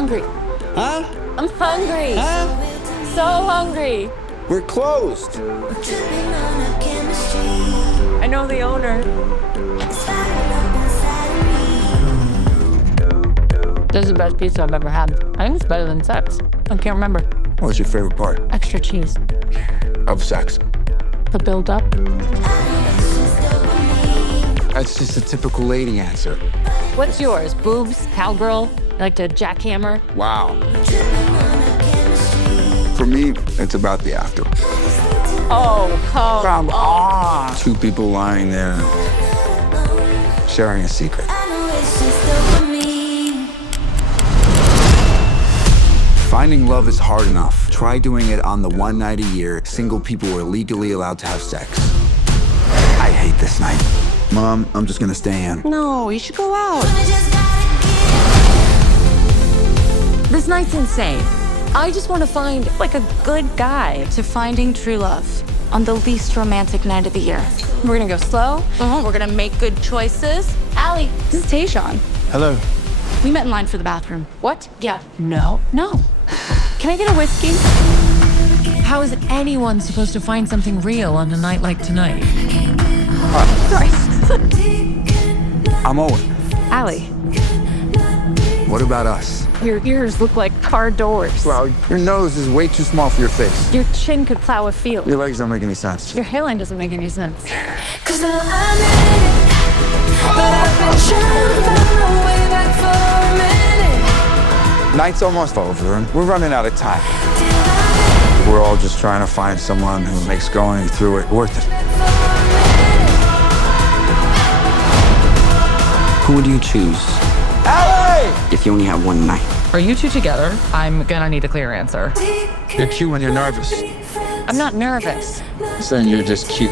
hungry. Huh? I'm hungry. Huh? So hungry. We're closed. I know the owner. This is the best pizza I've ever had. I think it's better than sex. I can't remember. What's your favorite part Extra cheese. of sex? The build up. That's just a typical lady answer. What's yours? Boobs? Cowgirl? You like to jackhammer? Wow. For me, it's about the after. Oh, Come on. Two people lying there, sharing a secret. Finding love is hard enough. Try doing it on the one night a year single people are legally allowed to have sex. I hate this night. Mom, I'm just gonna stay in. No, you should go out. This night's insane. I just want to find, like, a good guy. To finding true love on the least romantic night of the year. We're gonna go slow. We're gonna make good choices. Allie, this is Tayshawn. Hello. We met in line for the bathroom. What? Yeah. No. Can I get a whiskey? How is anyone supposed to find something real on a night like tonight? Sorry. I'm Owen. Allie, What about us? your ears look like car doors. Well, your nose is way too small for your face. Your chin could plow a field. Your legs don't make any sense. Your hairline doesn't make any sense. Cause now I'm in it, but I've been trying to find my way back for a minute. Night's almost over, and we're running out of time. We're all just trying to find someone who makes going through it worth it. Who would you choose Allie! if you only had one night? Are you two together? I'm gonna need a clear answer. You're cute when you're nervous. I'm not nervous. Saying you're just cute.